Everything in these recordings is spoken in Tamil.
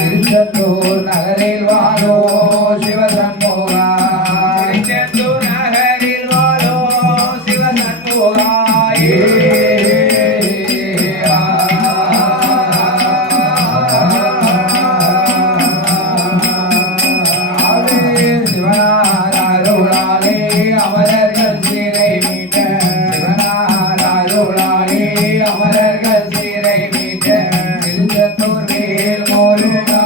திருச்செந்தூர் நகரில் வாழோ சிவசண்முகா திருச்செந்தூர் நகரில் வாழோ சிவசண்முகா சிவனாரருளாலே அமரர்கள் சீரை மீட்ட சிவனாரருளாலே அமரர்கள் சீரை மீட்ட திருச்செந்தூர் வேல் முருகா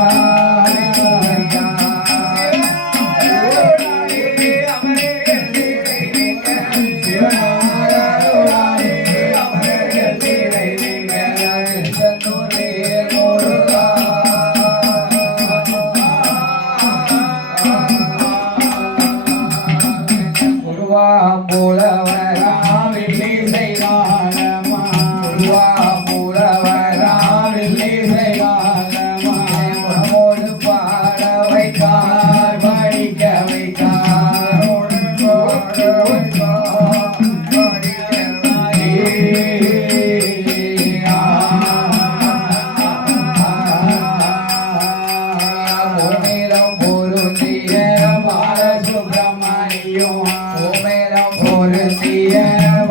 அமரர்கள் சீரை மீட்ட சிவனாரருளாலே அமரர்கள் சீரை மீட்ட திருச்செந்தூர் வேல் முருகா மூலவராவில்லை செய்வானமா மூலவராவில்லை செய்வானமா உணவோடு பாட வைத்தார் படிக்க வைத்தார் ஓமேலம் பொருந்திய பாலசுப்ரமணியம் ஓமேலம் பொருந்திய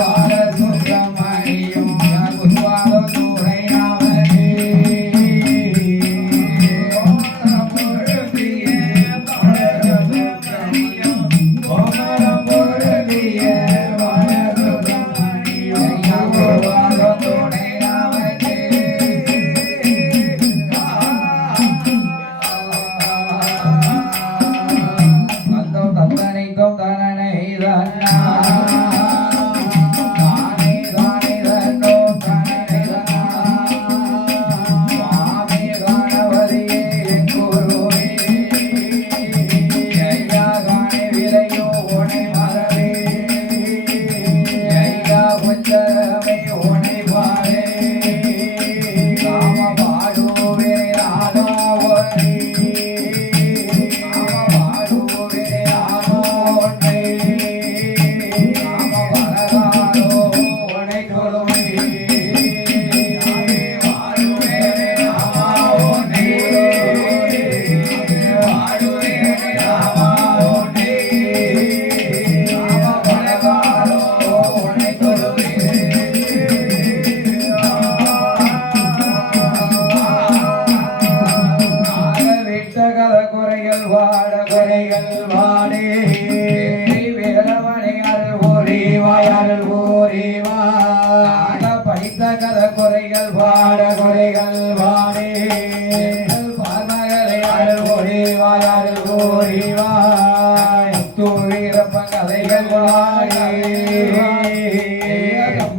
பாலசுப்ரமணியம் குருவாக துறை நாமனே பொருந்திய பாலசுப்ரமணியம் ஓமேலம் பொருந்திய பாலசுப்ரமணியம் குருவாக துறை நாமனே தந்தனைக்கும் தனனை தன்னா தானே தானே தன்னோ தனனை தன்னா சுவாமி கணபதியே குருவே ஐயா காணே விலையோ உனை மறவே ஐயா குஞ்சரமே உனை பாடே காம பாடுவே ராதா ஒரே குறைகள் வாட குறைகள் வாடே வேறவனை அருள் ஓரிவாய் அருள் ஓரிவாய் படித்த கத குறைகள் வாட குறைகள் வாடே பார்மகளை அருள் ஓரிவாய் அருள் ஓரிவாய் தூவீரப்பன் கதைகள் வாடே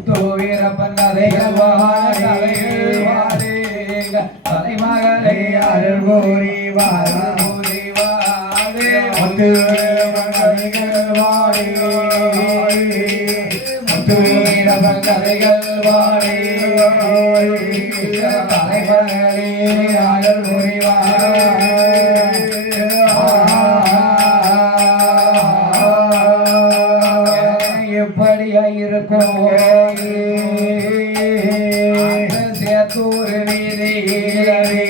தூவீரப்பன் கதைகள் வாடே தலைமகளை அருள் ஓரிவாய் கதைகள் வாழே தலைமகளே அருள் எப்படியாயிருக்கும் சேத்தூர் வீதியிலே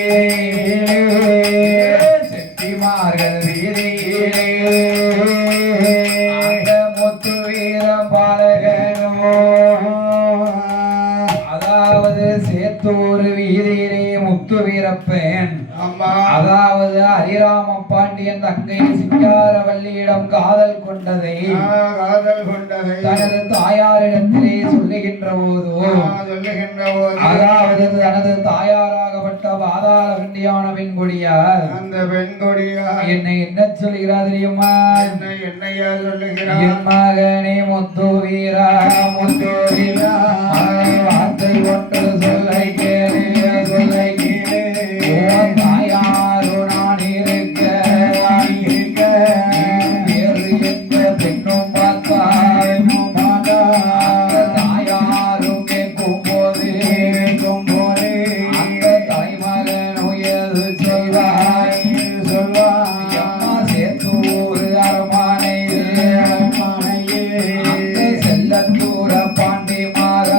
செட்டிமார்கள் வீதியிலே முத்து வீரம் பாலகனோ அதாவது சேத்தூர் வீதியிலே முத்து வீரப்பன் அதாவது ஹரிராம பாண்டியன் தங்கை சிங்காரவல்லியிடம் காதல் கொண்டதை தனது தாயாரிடத்திலே சொல்லுகின்ற போது அதாவது தனது தாயாராகப்பட்ட பாதாள கண்டியான பெண்கொடியார் அந்த பெண்கொடியார் என்னை என்ன சொல்கிறார் தெரியுமா என்னையா சொல்லுகிறார் என் மகனே முத்து வீரா முத்து வீரா வார்த்தை ஒன்று சொல்லை கேளு சொல்லை கேளு தாயாரு நான் இருக்க வேறு எந்த பெண்ணும் பார்த்தாலும் தாயாரும் கேட்கும் போது அந்த தலைமகன் உயர்வு செய்வாய் சொல்வாய் அம்மா சேத்தூர் அரண்மனையில் செல்லத்தூர பாண்டி மாற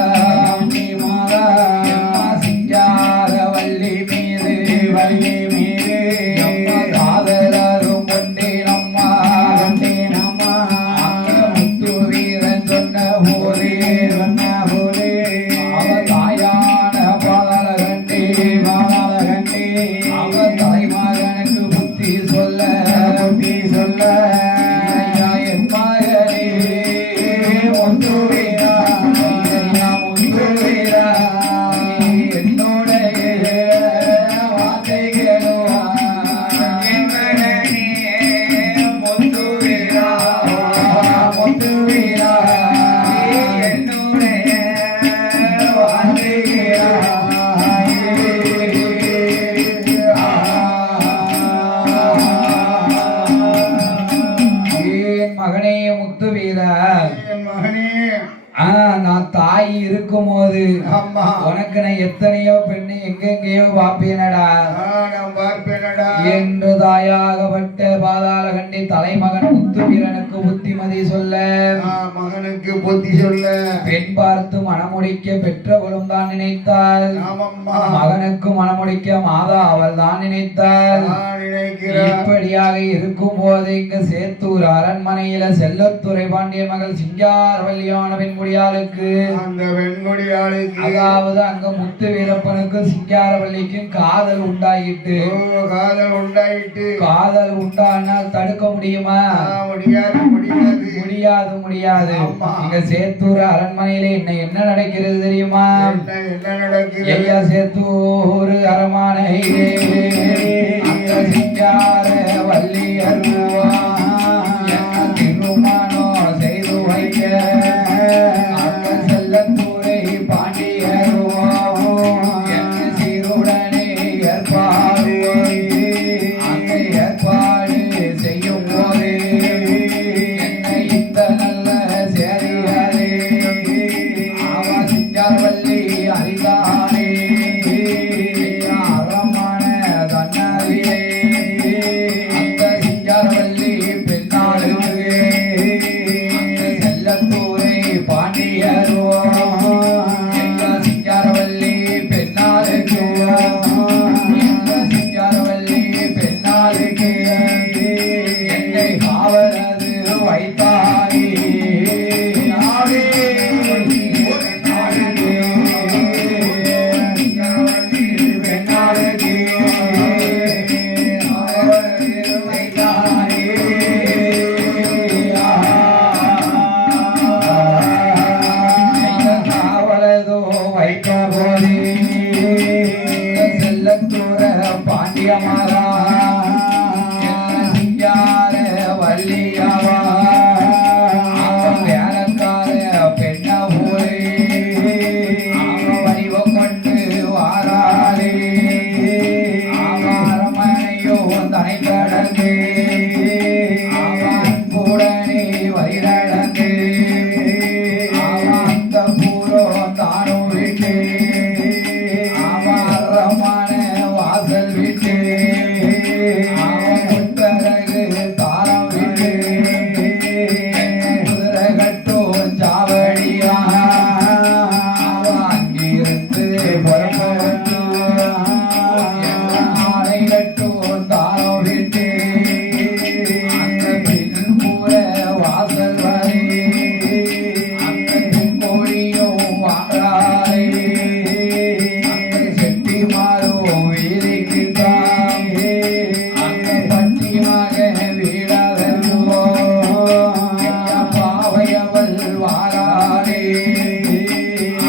எத்தனையோ பெண்ணு எங்கெங்கேயோ பாப்பேனடா நான் பார்ப்பேனடா என்று தாயாகப்பட்ட பாதாள கண்டி தலைமகன் முத்துவீரனுக்கு புத்திமதி சொல்ல மகனுக்கு புத்தி சொல்ல பெண் பார்த்து மணமுடிக்க பெற்றவளும் தான் நினைத்தாள் மகனுக்கு மணமுடிக்க மாதா அவள் தான் நினைத்தாள் இப்படியாக இருக்கும் போது இங்கு சேத்தூர் அரண்மனையில செல்லத்துறை பாண்டிய மகள் சிங்காரவல்லியான பெண்குடியாளுக்கு அந்த பெண்குடியாளுக்கு அதாவது அங்க முத்து வீரப்பனுக்கு சிங்காரவல்லிக்கும் காதல் உண்டாயிட்டு காதல் உண்டானால் தடுக்க முடியுமா முடியாது இங்க சேத்தூர் அரண்மனையில என்ன நடக்கிறது தெரியுமா ஐயா சேத்தூர் அரண்மனையிலே சிங்கார வள்ளி அருவா திருமணம் செய்து வைக்க செல்லத்தூரை பாண்டியருவா என்ன சீருடனே ஏற்பாடு ஏற்பாடு செய்யும் போது என்ன இந்த நல்ல சேரியாரே ஆவா சிங்காரவல்லி அறிந்தானே அரமான தன்னாரிலே அந்த சிங்காரவல்லி பெண்ணாளுக்கு செல்லத்தூரை பாண்டியருவா சிங்காரவல்லி பெண்ணாளுக்கு சிங்காரவல்லி பெண்ணாளுக்கு என்னை காவலது வைத்தாரே காவலதோ வைத்த போதே செல்லத்தூர பாண்டியமாரா சிங்கார வள்ளியாவா வேலைக்கார பெண்ண போலே வடிவம் கொண்டு வாராளே அரமனையோ தனை கடந்து கூடனே வரிடந்து அந்த பூரோ தானோ விட்டு அரமான வாசல் விட்டு பிறகு தாரம் விட்டு குதிரை கட்டோ சாவடியா அங்கிருந்து புறப்பட்டு ஆடை கட்டோ தாரம் விட்டு பூர வாசல் வரை கோழியும் வாங்காலே செட்டி மாறோ வீதிக்கு தான் பட்டியாக வீடாதோ பாவையவள் வாராளே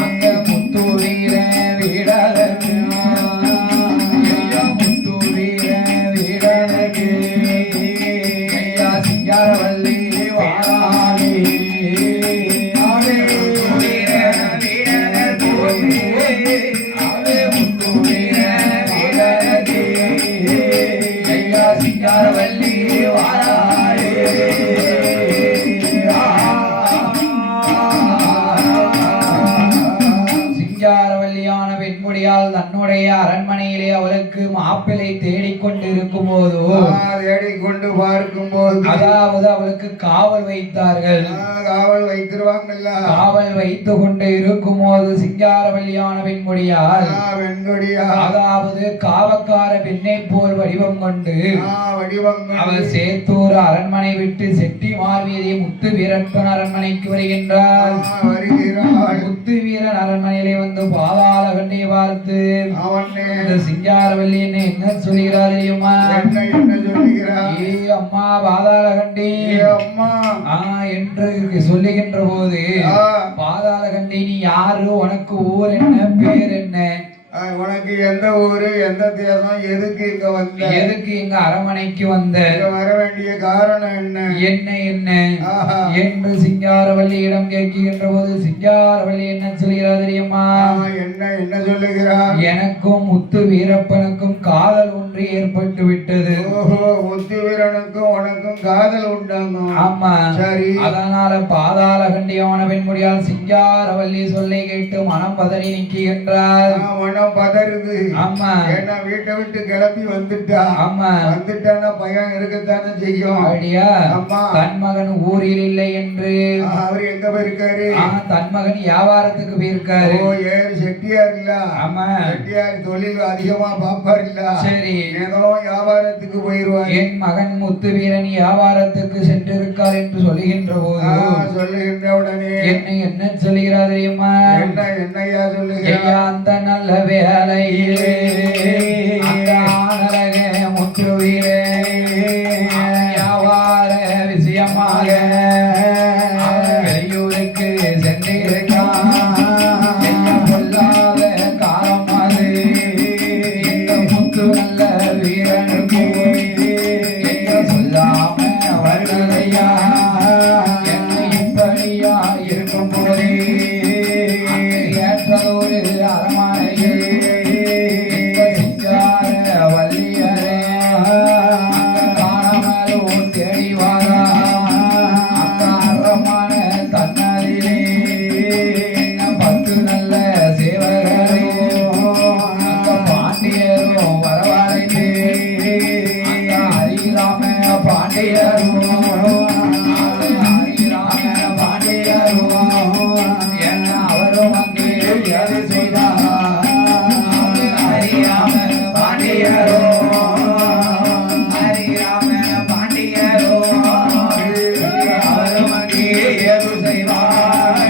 அங்க முத்து வீர வீடாதற்கு முத்து வீர வீடாதற்கு ஐயா சிங்காரவல்லி வாராளே சிங்காரவல்லி வாராளே சிங்காரவல்லியான பெண்குடியால் தன்னுடைய அரண்மனையிலே அவளுக்கு மாப்பிள்ளை தேடிக்கொண்டிருக்கும் போது தேடிக்கொண்டு பார்க்கும் போது அதாவது அவளுக்கு காவல் வைத்தார்கள் காவல் வைத்திருவாங்கல்ல காவல் வைத்து கொண்டு இருக்கும் போது சிங்காரவல்லியான பெண்குடியால் அதாவது காவக்கார பெண்ணை போல் வடிவம் கொண்டு அவள் சேத்தூர் அரண்மனை விட்டு செட்டி மார்வீதி முத்து வீரப்பன் அரண்மனைக்கு வருகின்றாள் முத்து வீரன் அரண்மனையிலே வந்து பாதாள கண்ணியை பார்த்து சிங்காரவல்லி என்ன சொல்லுகிறார் தெரியுமா ஏ அம்மா பாதாள கண்டி அம்மா என்று சொல்லுகின்ற போது பாதாள கண்டி நீ யாரு உனக்கு ஊர் என்ன பேர் என்ன உனக்கு எந்த ஊரு எந்த தேசம் எதுக்கு இங்க வந்த எதுக்கு இங்க அரமனைக்கு வந்த இங்க வர வேண்டிய காரணம் என்ன என்ன என்ன ஆஹா. என்று சிங்காரவல்லியிடம் கேட்கின்ற போது சிங்காரவல்லி என்ன சொல்கிறார் தெரியுமா? என்ன என்ன சொல்லுகிறார் எனக்கும் முத்து வீரப்பனுக்கும் காதல் ஒன்று ஏற்பட்டு விட்டது. ஓஹோ முத்து வீரனுக்கும் உனக்கும் காதல் உண்டாங்க ஆமா சரி அதனால பாதாள கண்டியமான பெண்முடியால் சிங்காரவல்லி சொல்லை கேட்டு மனம் பதறி நிற்கின்றார். மனம் பதறுது ஆமா ஏன்னா வீட்டை விட்டு கிளம்பி வந்துட்டா ஆமா வந்துட்டானா பையன் இருக்கத்தானே செய்யும் அப்படியா ஆமா தன் மகன் ஊரில் இல்லை என்று அவர் எங்க போயிருக்காரு தன் மகன் வியாபாரத்துக்கு போயிருக்காரு. ஓ ஏறு செட்டியார் இல்ல ஆமா செட்டியார் தொழில் அதிகமா பாப்பார் இல்ல சரி ஏதோ வியாபாரத்துக்கு போயிருவார் என் மகன் முத்து வீரன் வியாபாரத்துக்கு சென்றிருக்கார் என்று சொல்லுகின்ற போது சொல்லுகின்ற உடனே என்னை என்ன சொல்லுகிறார் தெரியுமா? என்ன என்னையா ஐயா சொல்லுகிறார் அந்த நல்ல வேலையிலே அந்த ஆனரக முத்து வீரன் வியாபார விஷயமாக அவன் வெளியூருக்கு சென்றிருக்கான். என்ன பொல்லாத காலம் அது இந்த முத்து நல்ல வீரனுக்கு என்ன சொல்லாம வருவதையா என்ன இப்படியா இருக்கும் போதே ஏற்றதொரு அரமானையில் சிங்கார வல்லியரே காணாமலோ தேடி வாரா அந்த அரமான தன்னதிலே பத்து நல்ல சேவகரே அந்த பாண்டியரும் வரவழைத்து அந்த ஹரிராம பாண்டியரும் என்ன அவரும் அங்கே ஏது செய்தார். ஹரிராம பாண்டியரோ ஹரிராம பாண்டியரோ அவரும் அங்கே ஏது செய்வார்.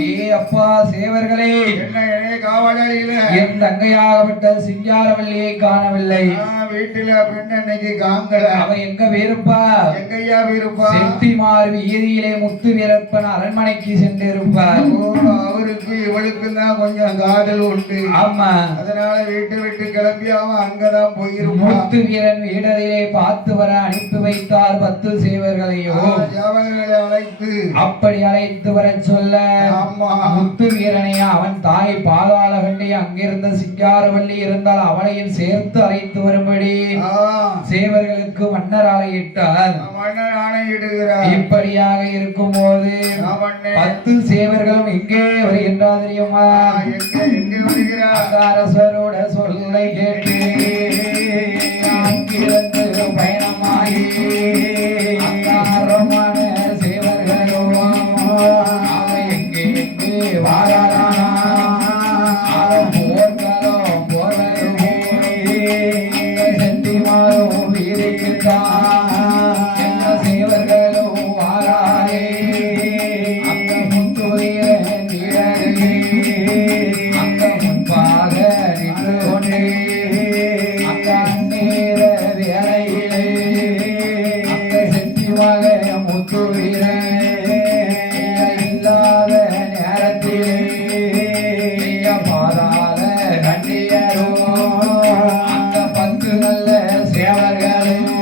ஏ அப்பா சேவர்களே என்ன காவலாளியில என் தங்கையாகப்பட்ட சிங்காரவல்லியை காணவில்லை. வீட்டுல பெண் அன்னைக்கு காங்கல அவ எங்க வேறுப்பா? எங்கய்யா இருப்பா செட்டிமார் வீதியிலே முத்து வீரப்பன் அரண்மனைக்கு சென்றிருப்பார். அவருக்கு இவளுக்கு தான் கொஞ்சம் காதல் உண்டு ஆமா அதனால வீட்டு விட்டு கிளம்பி அவன் அங்கதான் போயிருப்பான் முத்து வீரன் வீடதிலே பார்த்து வர அனுப்பி வைத்தார் 10 சேவர்களையோ. ஜாவகர்களை அழைத்து அப்படி அழைத்து வர சொல்ல ஆமா முத்து வீரனை அவன் தாய் பாதாள கண்டி அங்கிருந்த சிங்காரவல்லி இருந்தால் அவளையும் சேர்த்து அழைத்து வரும்படி சேவர்களுக்கு மன்னர் ஆணையிட்டார். மன்னர் ஆணையிடுகிறார் இப்படியாக இருக்கும் போது 10 சேவர்களும் எங்கே வருகின்றார் தெரியுமா? எங்க வருகிறார் அந்த அரசரோட சொல்லை கேட்டு அங்கிருந்து பயணமாகி அந்த அரமான சேவர்களும் அவன் எங்கே எங்கே வாரானா அவன் போர்களும் போர்களுமே செட்டிமாரும் வீரிக்கிட்டான் என்ன சேவர்களும் வாராரே அந்த முத்துவீரன் வீரர்களே அந்த முன்பாக நின்று கொண்டே அந்த அந்நேர வேளையிலே அந்த செட்டிமாக முத்து வீரன் இல்லாத நேரத்திலே பாதாள கண்டியரோ அந்த 10 நல்ல சேவர்களும்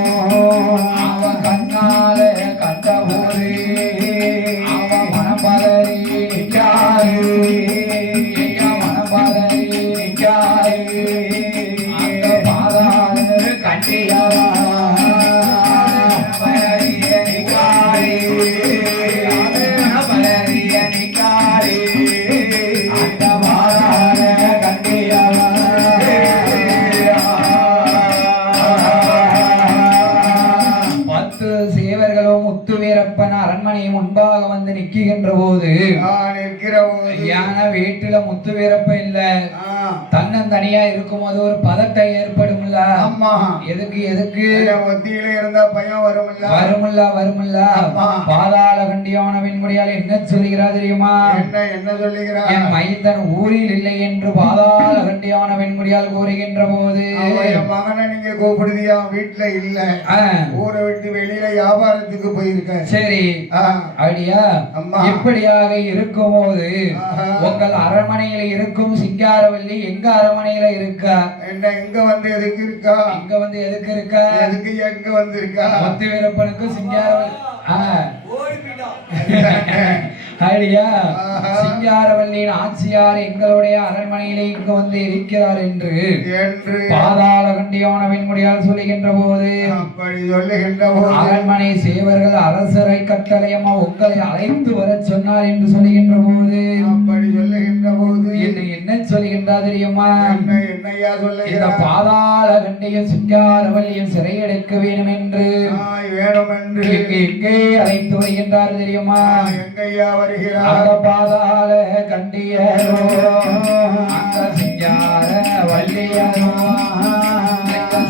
அவன் கண்ணால கண்டபோது அவன் மனம் பதறி நிற்காரு மனம் பதறி நிற்காரு அந்த பாதாள கண்டியரா பதறிய நிற்காரு பதறிய நிற்காரு அந்த பாதாள கண்டியரா 10 சேவர்களும் முத்து வீரப்பன் அரண்மனை முன்பாக வந்து நிற்கின்ற போது நிற்கிற போது யான வீட்டுல முத்து வீரப்ப இல்ல தன்னந்தனியா இருக்கும்போது ஒரு பதட்டம் ஏற்படும்ல. ஆமா. எதுக்கு எதுக்கு ஒத்தியில இருந்தா பயம் வரும்ல. பாதாள கண்டியானவின் முடியால் என்ன சொல்லுகிறா தெரியுமா? என்ன சொல்லுகிறா? என் மைந்தன் ஊரில் இல்லை என்று பாதாள கண்டியானவின் முடியால் கூறுகின்ற போது என் மகனை நீங்க கூப்பிடுதியா? வீட்டுல இல்ல, ஊரை விட்டு வெளியில வியாபாரத்துக்கு போயிருக்க. சரி அப்படியா? இப்படியாக இருக்கும் போது உங்கள் அரண்மனையில இருக்கும் சிங்காரவல்லி எங்க அரண்மனையில இருக்கா? என்ன இங்க வந்து எதுக்கு இருக்கா? இங்க வந்து எதுக்கு இருக்கா? எதுக்கு எங்க வந்து இருக்கா? முத்து வீரப்பனுக்கு சிங்காரவல்லி அப்படியா? சிங்காரவல்லியின் ஆட்சியார் எங்களுடைய அரண்மனையிலே இங்கு வந்து இருக்கிறார் என்று பாதாள கண்டியானவின் முடியால் சொல்லுகின்ற போது அரண்மனை சேவர்கள் அரசரை கட்டளையம்மா உங்களை அழைத்து வர சொன்னார் என்று சொல்லுகின்ற போது என்ன சொல்லுகின்றா தெரியுமா? இந்த பாதாள கண்டியும் சிங்காரவல்லியும் சிறையெடுக்க வேண்டும் என்று எங்கே அழைத்து வருகின்றார் தெரியுமா? அந்த பாதாள கண்டியரோ அந்த சிங்கார வல்லியரோ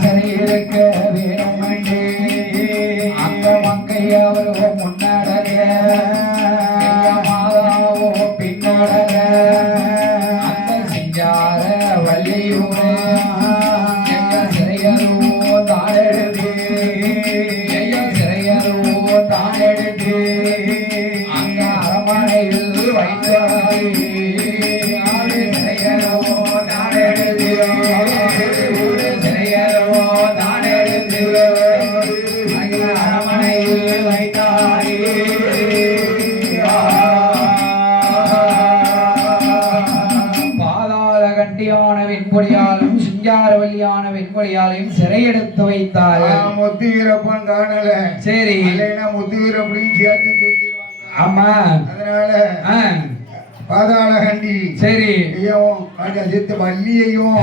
சிறையிருக்க வேணும் என்று அந்த மங்கையவரோ முன்னடக மாதாவோ பின்னடக அந்த சிங்கார வல்லியோடு சிறையரோ தாழெடுத்து தாழெடுத்து அந்த அரண்மனையில் வைத்தாய். சிறையரோ தாழெடுத்து அரண்மனையில் வைத்தாய். பாதாள கண்டியான வெண்கொடியாலும் சிங்காரவல்லியான வெண்கொடியாலையும் சிறையெடுத்து வைத்தார். முத்து வீரப்பன் காணல. சரி, முத்து வீரப்பனையும் சேர்த்து தெரிஞ்சிருவாங்க. ஆமா, அதனால பாதாள கண்டி சரி வள்ளியையும்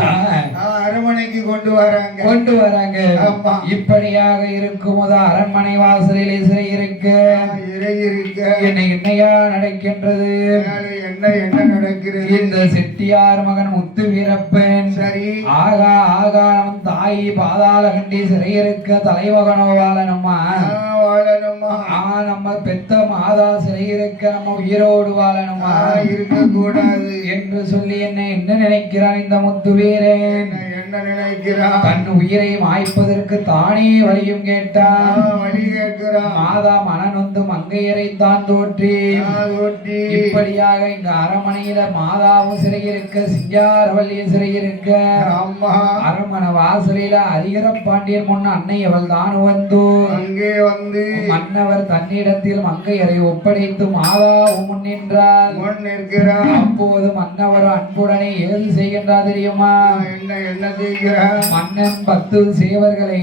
அரண்மனைக்கு கொண்டு வராங்க. இப்படியாக இருக்கும்போது அரண்மனை வாசலிலே சிறை இருக்கு. என்னையா நடக்கின்றது? என்ன நடக்கிறது? இந்த செட்டியார் மகன் முத்து வீரப்பன் சரி ஆகாரம் தாய் பாதாள கண்டி சிறை இருக்க தலைமகனோ வாழணுமா? நம்ம பெத்த மாதா சிறை இருக்க நம்ம உயிரோடு வாழணுமா? இருக்க கூடாது என்று சொல்லி என்ன நினைக்கிறான் இந்த முத்து வீரன்? என்ன நினைக்கிறான்? தன் உயிரை மாய்ப்பதற்கு தானே வழியும் கேட்டான். மாதா மனநொந்து மங்கையரை தான் தோற்றி இப்படியாக இங்க அரண்மனையில மாதாவும் சிறை இருக்க சிங்காரவல்லியும் சிறை இருக்க அரண்மனை வாசலில அரிகர பாண்டியன் முன் அன்னை அவள் தான் அங்கே வந்து மன்னவர் தன்னிடத்தில் மங்கையரை ஒப்படைத்து மாதாவும் முன் நின்றார். அப்போது மன்னவர் அன்புடனே ஏது செய்கின்றார் தெரியுமா? என்ன செய்கிறார்? மன்னன் 10 சேவர்களை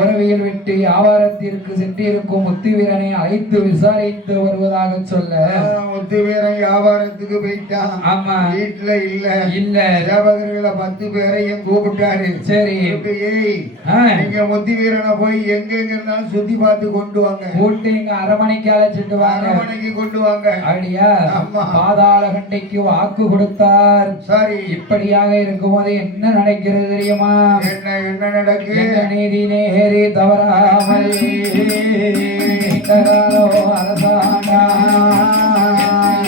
உறவியில் விட்டு வியாபாரத்திற்கு சென்றிருக்கும் முத்து வீரனை அழைத்து விசாரித்து வருவதாக சொல்ல முத்து வீரன் வியாபாரத்துக்கு போயிட்டான். ஆமா, வீட்டுல இல்ல. சேவகர்களை 10 பேரையும் கூப்பிட்டாரு. சரி, நீங்க முத்து வீரனை போய் எங்க இருந்தாலும் சுத்தி பார்த்து கொண்டு வாங்க. கூட்டு எங்க அரண்மனைக்கு அழைச்சிட்டு வாங்க. அரண்மனைக்கு கொண்டு வாங்க. அப்படியா? பாதாள கண்டைக்கு வாக்கு கொடுத்தார். சரி, இப்படியாக இருக்கும்போது என்ன நடக்கிறது தெரியுமா? என்ன நடக்கு? நீதி நேரி தவறாமல் அரசாண்டா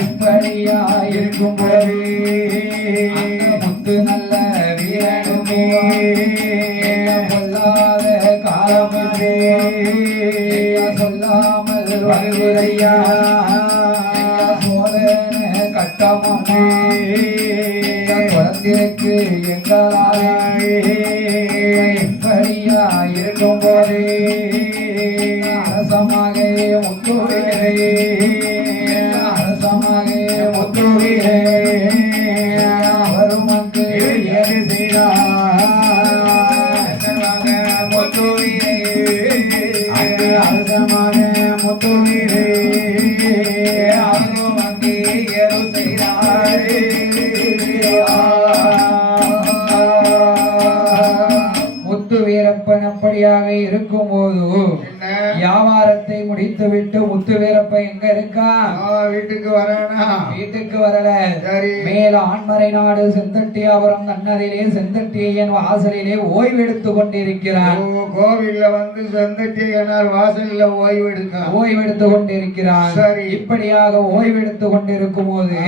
இப்படியா இருக்கும்போது முத்து நல்ல வீரனுமே பொல்லாத காலமே சொல்லாமல் வருவதையா சோதனை கட்டமே குழந்தைக்கு எங்களாலே இப்படியா இருக்கும் போது அரசமாக முத்துவீரே அவரும் அங்கு ஏறு செய்தார். முத்துவீரே அரசமாக முத்துவீரே அவரும் அங்கு ஏறு செய்தார். முத்து வீரப்பன் அப்படியாக இருக்கும் போது வியாபாரத்தை முடித்து விட்டு முத்து வீரப்ப எங்க இருக்கா? வீட்டுக்கு வரானா? வீட்டுக்கு வரல. சரி. மேல ஆண்மறை நாடு செந்தட்டியாபுரம் கண்ணதிலே செந்தட்டியன் வாசலிலே ஓய்வெடுத்து கொண்டிருக்கிறார். கோவில்ல வந்து செந்தட்டியனார் வாசலில் ஓய்வெடுத்து கொண்டிருக்கிறார். சரி. இப்படியாக ஓய்வெடுத்து கொண்டிருக்கும் போது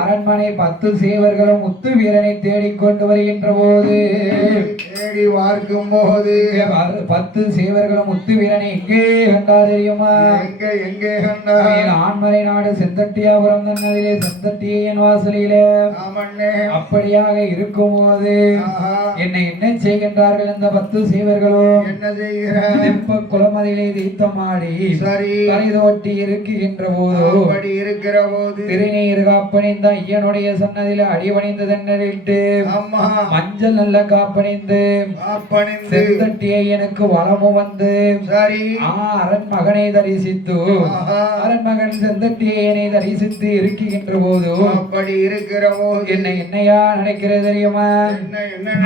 அரண்மனை 10 சேவர்களும் முத்து வீரனை தேடிக்கொண்டு வருகின்ற போது தேடி பார்க்கும் போது 10 சேவர்களும் முத்து வீரனை எங்கே கண்டார் தெரியுமா? எங்கே கண்டார்? ஆண்மறை நாடு செந்தட்டியாபுரம் தன்னதிலே செந்தட்டியன் வாசலிலே. அப்படியாக இருக்கும் போது என்ன செய்கின்றார்கள் இந்த 10 சேவர்களும்? என்ன செய்கிறார்? குளமதிலே தீர்த்தமாடி கரைதோட்டி இருக்குகின்ற போது இருக்கிற போது திருநீர் காப்பணிந்த ஐயனுடைய சன்னதியில அடிபணிந்து தன்னரிட்டு மஞ்சள் நல்ல காப்பணிந்து செந்தட்டியை எனக்கு வளமும் வந்து அரண்மகனை தரிசித்து அரண்மகன் செந்தட்டியனை தரிசித்து இருக்குகின்ற போது அப்படி இருக்கிற போது என்னையா நினைக்கிறது தெரியுமா?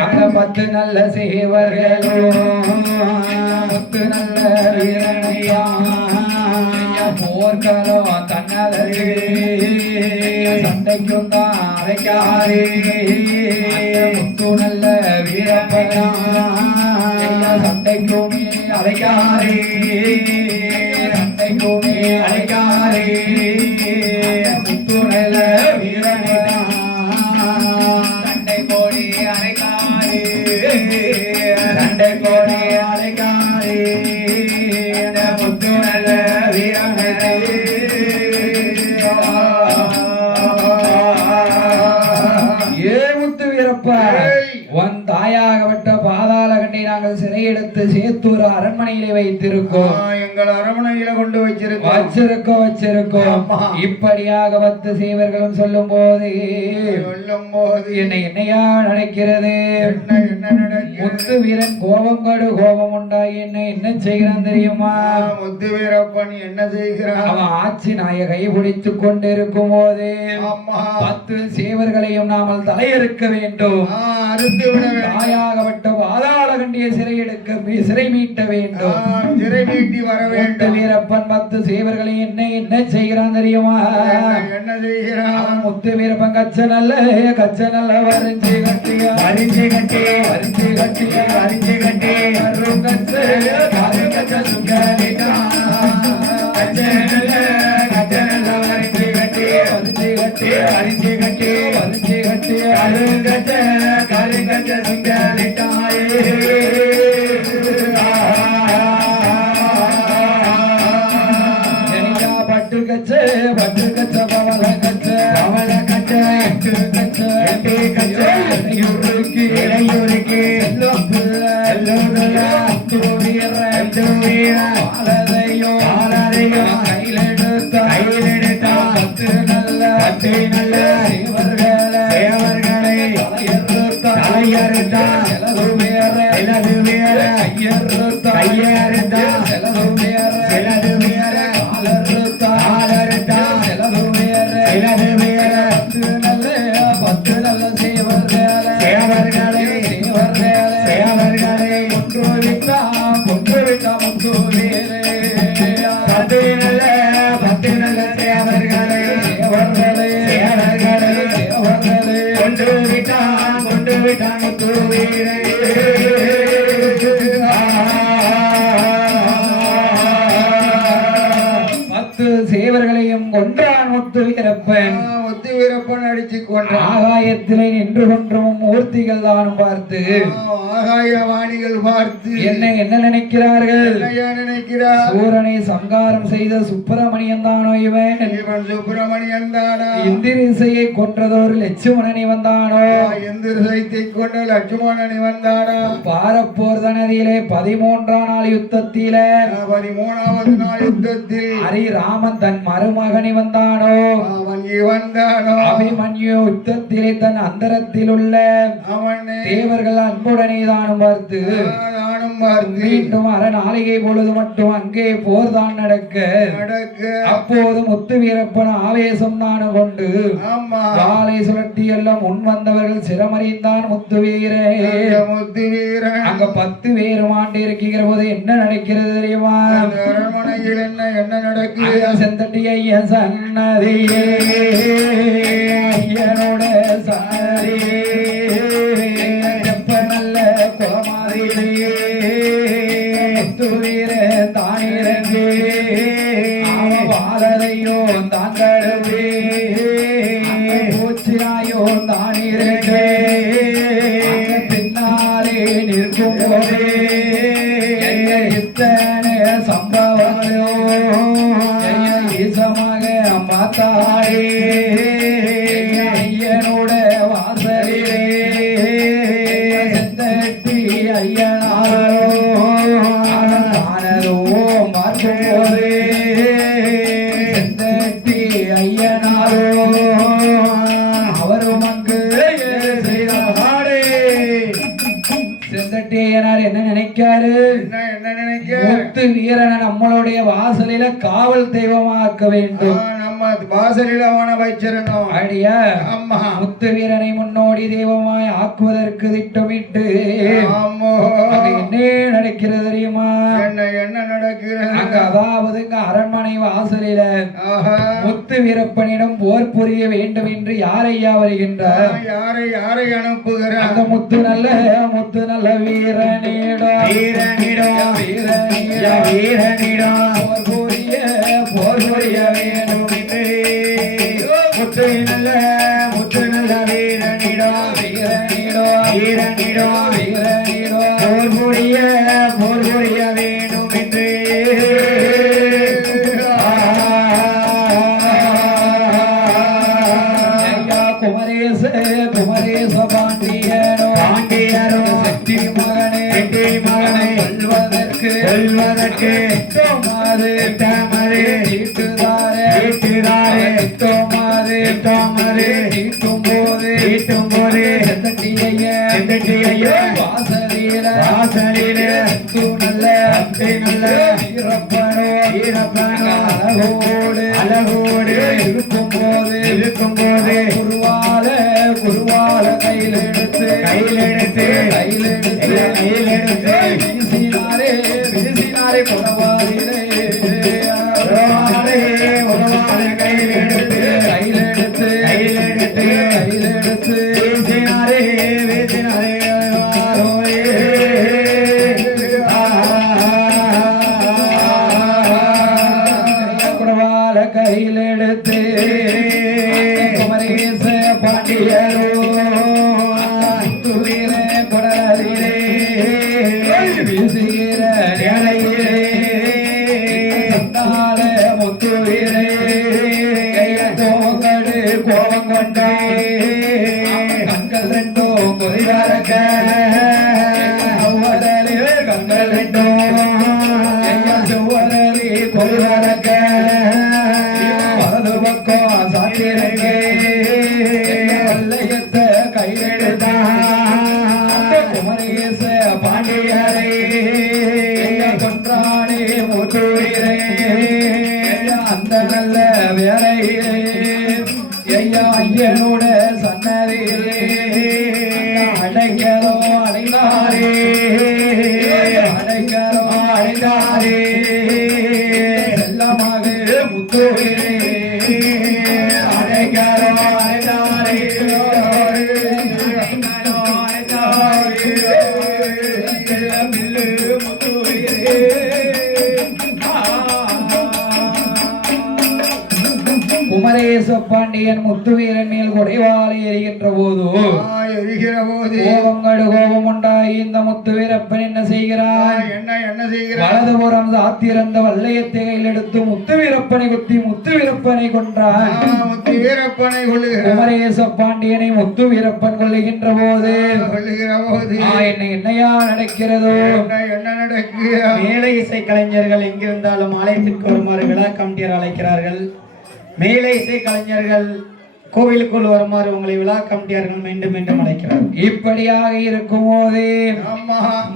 அந்த 10 நல்ல சேவர்களும் நல்ல வீரனையா போர்க்களோ தன்னதற்கு சண்டைக்கும் தான் அழைக்காரே முத்து நல்ல வீரப்பனா சண்டைக்குமே அழைக்காரே சண்டைக்குமே அழைக்காரே முத்து நல்ல வீரனை சண்டை போடி அழைக்காரே சண்டை போடி அழைக்காரே முத்து நல்ல வீரனை. ஏ முத்து வீரப்ப, உன் தாயாகப்பட்ட பாதாள கண்டை நாங்கள் சிறையெடுத்து சேத்தூர் அரண்மனையிலே வைத்திருக்கோம். எங்கள் அரண்மனையில கொண்டு வச்சிருக்கோம். இப்படியாக 10 சேவர்களும் சொல்லும் போது என்னையா நடக்கிறது? முத்து வீரன் கோபம் உண்டாகி என்ன செய்கிறான் தெரியுமா? முத்து வீரப்பன் என்ன செய்கிறான்? அவன் ஆட்சி நாயகை பிடித்துக் கொண்டிருக்கும் போது 10 சேவர்களையும் நாமல் தலையெடுக்க வேண்டும். தாயாகப்பட்ட பாதாள கண்டிய சிறை மீட்ட வேண்டும். சிறை மீட்டி வர வேண்டும். வீரப்பன் 10 சேவர்களை என்ன செய்கிறான் தெரியுமா? என்ன செய்கிறான்? முத்து வீரப்பன் கச்ச நல்ல வரிஞ்சு கட்டியா பட்டு கச்ச பவள கச்ச இளையூருக்கு கையிலெடுத்த 10 நல்ல சேவர்களை தலையறுத்த செலவு வேற கையறுத்த செலவு வேற காலறுத்த செலவு வேற 10 நல்ல சேவர்களை கொன்று விட்டா முத்து வேறு 10 நல்ல சேவர்களை கொண்டு விட்டான் முத்து வேறு. 10 சேவர்களையும் கொன்றான் முத்து வீரப்பன். அடிச்சு கொண்டான். ஆகாயத்திலே நின்று கொன்றும் மூர்த்திகள் தானும் பார்த்து ஆகாயவாணிகள் பார்த்து என்ன நினைக்கிறார்கள்? சூரனை சங்காரம் செய்த சுப்பிரமணியன் தானோ இவன் சுப்பிரமணியன் தானா? இந்திரிசையை கொன்றதோர் லட்சுமணன் இவன் தானோ? இந்திரிசையை கொன்ற லட்சுமணன் இவன் தானா? பாரப்போர் தனதியிலே 13ஆம் நாள் யுத்தத்தில 13வது நாள் யுத்தத்தில் ஹரிராமன் தன் மருமகன் இவன் தானோ? இவன் தானோ? அபிமன்யு யுத்தத்திலே தன் அந்தரத்தில் உள்ள தேவர்கள் அன்புடனே தானும் பார்த்து நானும் பார்த்து மீண்டும் அரை நாளிகை பொழுது மட்டும் அங்கே போர்தான் நடக்க அப்போது முத்து வீரப்பன் ஆவேசம் நானு கொண்டு வாளை சுழட்டி எல்லாம் முன் வந்தவர்கள் சிரமறிந்தான் முத்து வீரன் அங்க 10 பேர் மாண்டு இருக்கிற போது என்ன நடக்கிறது தெரியுமா? அரண்மனையில் என்ன நடக்குது? செந்தட்டி ஐயன் சன்னதியே ஐயனோட சாரியே எப்ப நல்ல குளமாதிரியே முத்து வீர தானிறங்கே வாரதையோ தாங்கடவே பூச்சினாயோ தானிறங்கே பின்னாலே நிற்கும் போதே இத்தனை சம்பவங்களோ ஈசமாக பார்த்தாரே ஐயனோட வாசலிலே செந்தட்டி ஐயனாரோ ஆனதோ பார்க்கும் போதே செந்தட்டி ஐயனாரோ அவரும் அங்கு செய்தாரே. செந்தட்டி ஐயனார் என்ன நினைக்காரு? முத்து வீரனை நம்மளுடைய வாசலில காவல் தெய்வமாக்க வேண்டும். நம்ம வாசலில் அவனை வச்சிடணும். அடியா அம்மா முத்து வீரனை முன்னோடி தெய்வமாய் ஆக்குவதற்கு திட்டமிட்டு என்ன நடக்கிறது தெரியுமா? என்ன நடக்கிறது? அங்க அதாவது அரண்மனை வாசலில முத்து வீரப்பனிடம் போர் புரிய வேண்டும் என்று யாரையா வருகின்றார்? யாரை அனுப்புகிறார்? அந்த முத்து நல்ல வீரனிடம் போர் புரிய வேண்டும் என்று முத்து நல்ல வீரனிடம் போர் புரிய வேண்டும் என்று குமரேச பாண்டியனோ சக்தி மகனே வெல்வதற்கு தீட்டும் போது வாசலில நல்ல வீரப்பனோ அழகோடு இருக்கும் போது குருவால கையில் எடுத்து வீசினாரே குணவாரிலே கையில் எடுத்து வீசினாரே குணவால கையில் எடுத்து குமரேச பாண்டியரோ வீசுகிற நிலையிலே முத்து வீரே கோவங்கடு கோபம் கொண்டே கண்கள் ரெண்டோ கொதிவரக்க கண்கள் ரெண்டோ செவ்வரலி கொதிவரக்க வலது பக்கம் சாத்திரங்கே வல்லையத்த கையெடுத்தான் குமரேச பாண்டியரே கொன்றானே முத்து வீரே அந்த நல்ல வேலையிலே ஐயனோட சன்னதியிலே அடைந்தாரே செல்லமாக முத்து வீரே குமரேச பாண்டியன் முத்துவீரன் மேல் குடைவாளை எரிகின்ற போது கோபம் உண்டாகி இந்த முத்துவீரப்பன் என்ன செய்கிறார்? வலதுபுறம் சாத்திருந்த வல்லையத்தை கையில் எடுத்து முத்துவீரப்பனை குத்தி முத்துவீரப்பனை கொன்றான். குமரேச பாண்டியனை முத்துவீரப்பன் கொள்ளுகின்ற போது என்னையா நடக்கிறதோ? மேலை இசை கலைஞர்கள் எங்கிருந்தாலும் ஆலயத்திற்கு வருமாறு விழா கமிட்டியர் அழைக்கிறார்கள். மேலை இசை கலைஞர்கள் கோவிலுக்குள் வருமாறு உங்களை விழா கமிட்டியார்கள் மீண்டும் மீண்டும் அழைக்கிறார். இப்படியாக இருக்கும் போது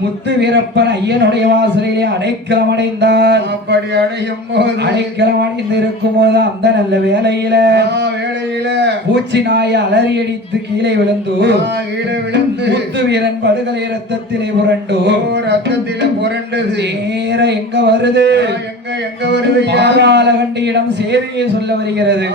முத்து வீரப்பன் ஐயனுடைய வாசலிலே அடைக்கலம் அடைந்தார். அப்படி அடையும் போது அடைக்கலம் அடைந்து இருக்கும் போது அந்த நல்ல வேளையில பூச்சி நாயை அலறி அடித்து கீழே விழுந்து முத்து வீரன் படுகலை ரத்தத்திலே புரண்டது. நேர எங்க வருது? பாதாளகண்டியிடம் செய்தியை சொல்ல வருகிறது.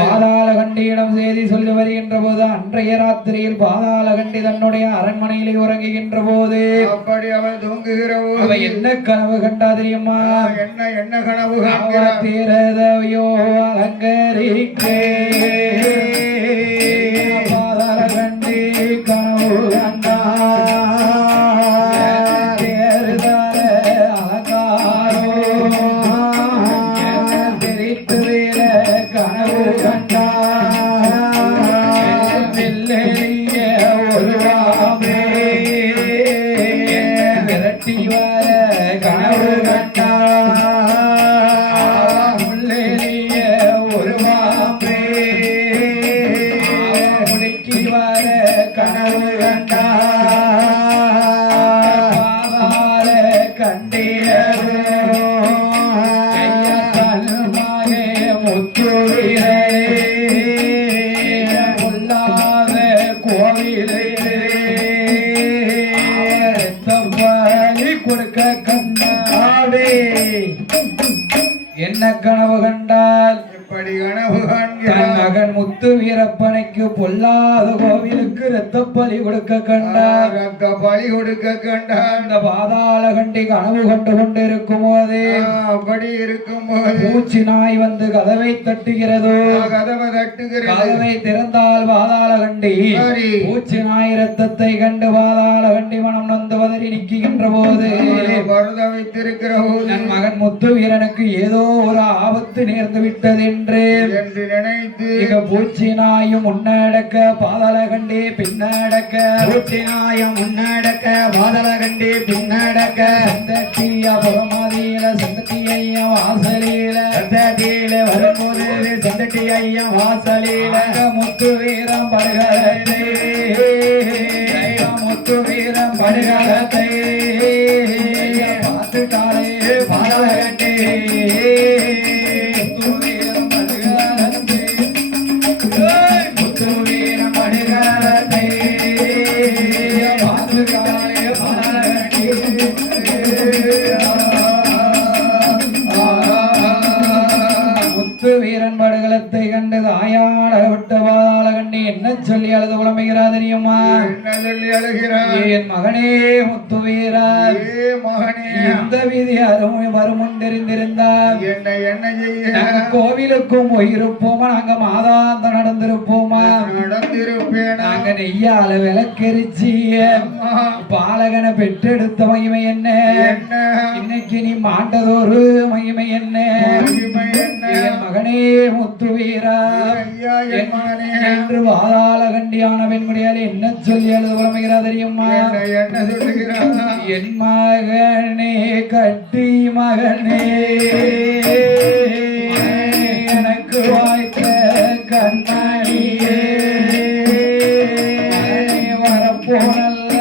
பாதாளகண்டியிடம் செய்தி சொல்ல வருகின்ற போது அன்றைய ராத்திரியில் பாதாளகண்டி தன்னுடைய அரண்மனையிலே உறங்குகின்ற போது அப்படி அவன் தூங்குகிற அவ என்ன கனவு கண்டா தெரியுமா? என்ன கனவு தேரதவையோ அலங்கரிக்கே பாதாளகண்டி கனவு கண்டா என்ன கனவு கண்டால்? தன் மகன் முத்து வீரப்பனைக்கு பொல்லாத கோவிலுக்கு ரத்த பலி கொடுக்க கண்டார். இந்த பாதாளகண்டி கனவு கண்டு கொண்டிருக்கும் போது அப்படி இருக்கும் போது பூச்சி நாய் வந்து கதவை தட்டுகிறது. கதவை திறந்தால் பாதாளகண்டி பூச்சி நாய் ரத்தத்தை கண்டு பாதாளகண்டி மனம் நொந்து வதறி நிற்கின்ற போது வைத்திருக்கிற என் மகன் முத்து வீரனுக்கு ஏதோ ஒரு ஆபத்து நேர்ந்து விட்டது என்று நினைத்து இங்க பூச்சி நாயும் முன்னடக்க பாதாளகண்டி பின்னடக்க பூச்சி நாயம் முன்னடக்க பாதாளகண்டி பின்னடக்க சந்தட்டியா புறமாதியில சந்தட்டி ஐயம் வாசலில சந்தட்டியில வரும்போது சந்தட்டி ஐயம் வாசலில முத்து வீரம் படுகளத்தை முத்து வீரம் படுகளத்தை பார்த்துட்டாலே பாதாளகண்டி வீரன் படுகளத்தை கண்டு தாயாட விட்ட பாதாளகண்டி என்ன சொல்லி அழுது புலம்புகிறார் தெரியுமா? என் மகனே முத்து வீரர், இந்த வீதி வருமுன் தெரிந்திருந்தால் நாங்க கோவிலுக்கும் போயிருப்போமா, நாங்க மாதாந்த நடந்திருப்போமா, நாங்க நெய்யால விளக்கரிச்சி பாலகனை பெற்றெடுத்த மகிமை என்ன, இன்னைக்கு நீ மாண்டதொரு மகிமை என்ன? என் மகனே முத்து வீரா என்று பாதாளகண்டியான பெண்முடியால் என்ன சொல்லி அழுது புலம்புகிறார் தெரியுமா? என் மகனே கட்டி மகனே எனக்கு வாய்த்த கண்மணியே வரப்போனல்ல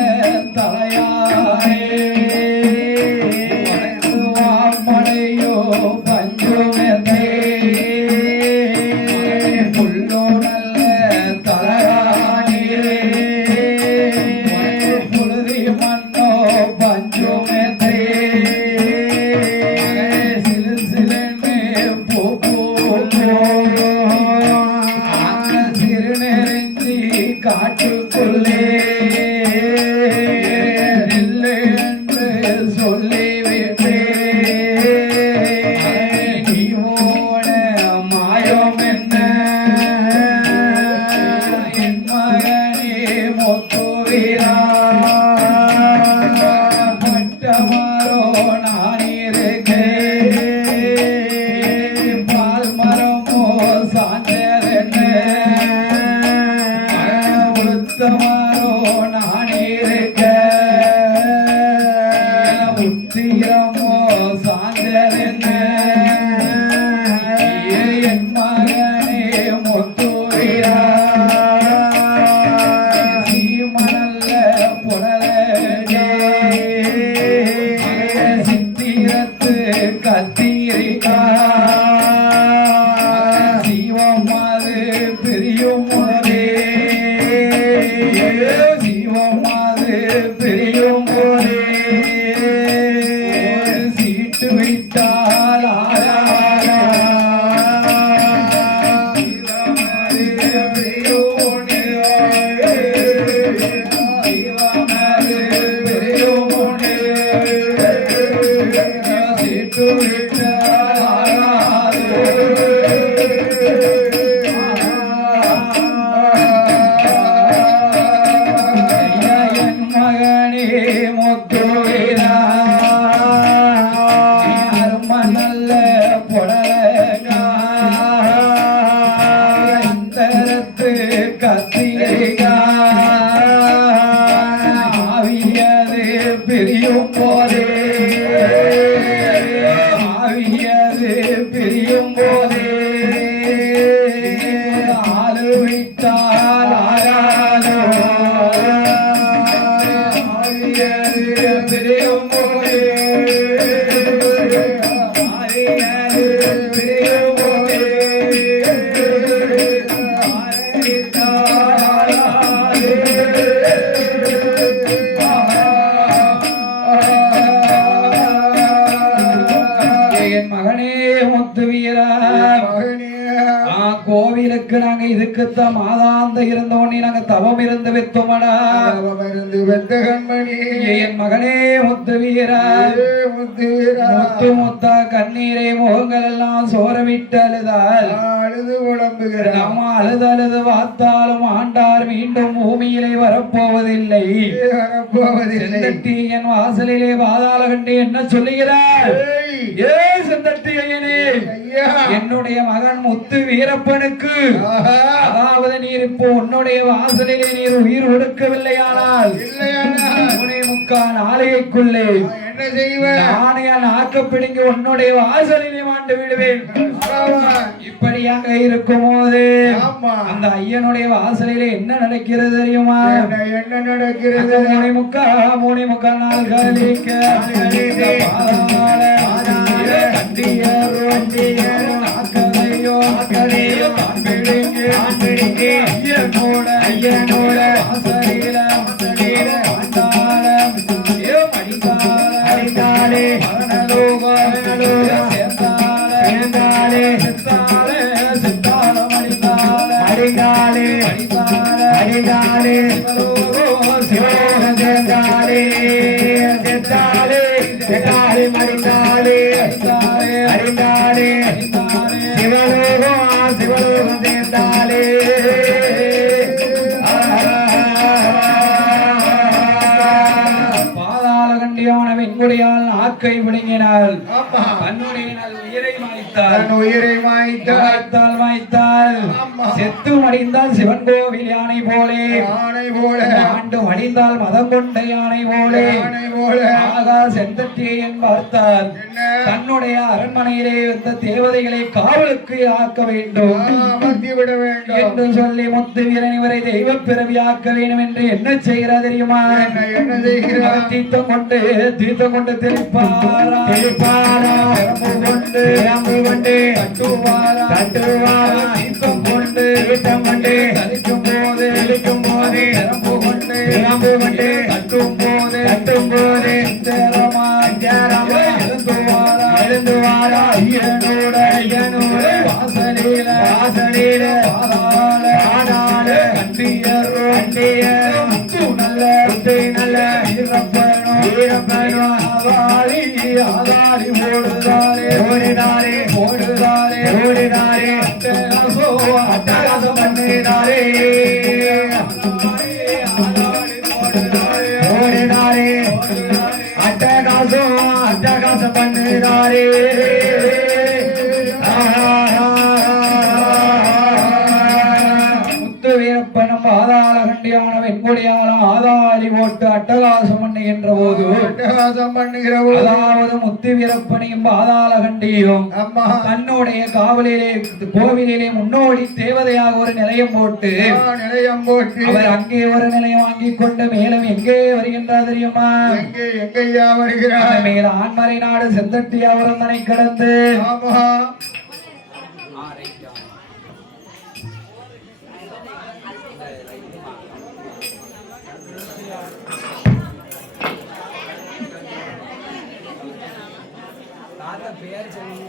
தலையாரே வாமடையோ பஞ்சுமெதே காட்டுக்குள்ளே இல்லை என்று சொல்லிவிட்டே நீ ஓட மாயம் என்ன? என் மகனே முத்து வீரா பட்டமாரோ நான் இருக்கேன், பால் மரமோ சாஞ்சதென்ன, உத்தமாரோ நான் இருக்க, உத்திரமோ சாஞ்சதென்ன, என் மகனே பிரியும் போதே சிவம் அது பிரியும் போதே சீட்டு வைத்தால் ஆராரா சிவம் அது பிரியும் போதே சிவம் அது பிரியும் போதே சீட்டு வைத்தால் ஆராரா பிரியும் போதே ஆவியது பிரியும் போதே ஆளு வைத்தால் ஆராதோ ஆவியது பிரியும் போதே ஆவியது பிரியும் போதே என் மகனே முத்து வீரா கோவிலுக்கு நாங்க இதுக்குத்தான் மாதாந்த இருந்தோன்னே நாங்க தவம் இருந்து வித்தோமடா என் மகனே முத்து வீரா முத்து முத்தா கண்ணீரை முகங்கள் எல்லாம் சோர விட்டு அழுதால் அழுது உடம்புகிற நம்ம அழுது அழுது பார்த்தாலும் ஆண்டார் மீண்டும் பூமியிலே வரப்போவதில்லை செந்தட்டி என் வாசலிலே பாதாள கண்டு என்ன சொல்லுகிறார் ஏ செந்தட்டி ஐயனே என்னுடைய மகன் முத்து வீரப்பனுக்கு அதாவது நீர் இப்போ உன்னுடைய வாசலிலே நீர் உயிர் ஒடுக்கவில்லையானால் முக்கால் ஆலயக்குள்ளே என்ன செய்வேன் நானே நாக்க பிடிங்க உன்னுடைய வாசலிலே மாண்டு விடுவேன் இப்படியாக இருக்கும் போது அந்த ஐயனுடைய வாசலிலே என்ன நடக்கிறது தெரியுமா என்ன நடக்கிறது மூணே முக்கால் நாள் கழிக்க ஐயனோட வாசலில சிவலோகம் சேர்ந்தாலே வெண்குடியால் நாக்கை விழுங்கினாள் தன்னுடைய உயிரை மாய்த்தாள் செத்து மடிந்தால் சிவன் கோவில் யானை போலே ஆண்டு மடிந்தால் மதம் கொண்ட யானை போலே ஆகா செந்தட்டியன் பார்த்தால் தன்னுடைய அரண்மனையிலே வந்த தேவதைகளை காவலுக்கு ஆக்க வேண்டும் என்று சொல்லி முத்து வீரன் இவரை தெய்வ பிறவியாக்க வேண்டும் என்று என்ன செய்கிறார் தெரியுமா தீர்த்தம் கொண்டு தெளிப்பாரா தீர்த்தம் கொண்டு தளிக்கும் போது தட்டும் போது எழுந்து வாரா ஐயனோட வாசலில கண்டியர் நல்ல வீரப்பனும் ஆதாரி ஓடுதாரே அட்டகாசம் பண்ணினாரே அட்டகாசம் பண்ணினாரே முத்து வீரப்பனும் பாதாள கண்டியான வெண்குடியாலும் ஆதாரி போட்டு அட்டகாசம் பண்ணுகின்ற போது அதாவது முத்து வீரப்பனையும் பாதாள கண்டியும் தன்னுடைய கோவிலிலே முன்னோடி தேவதையாக ஒரு நிலையம் போட்டு அவர் அங்கே ஒரு நிலையம் வாங்கி கொண்டு மேலும் எங்கே வருகின்றார் தெரியுமா மேல ஆண்மறை நாடு செந்தட்டி அவரந்தனை கடந்து தாத்தா பேர் சொல்லி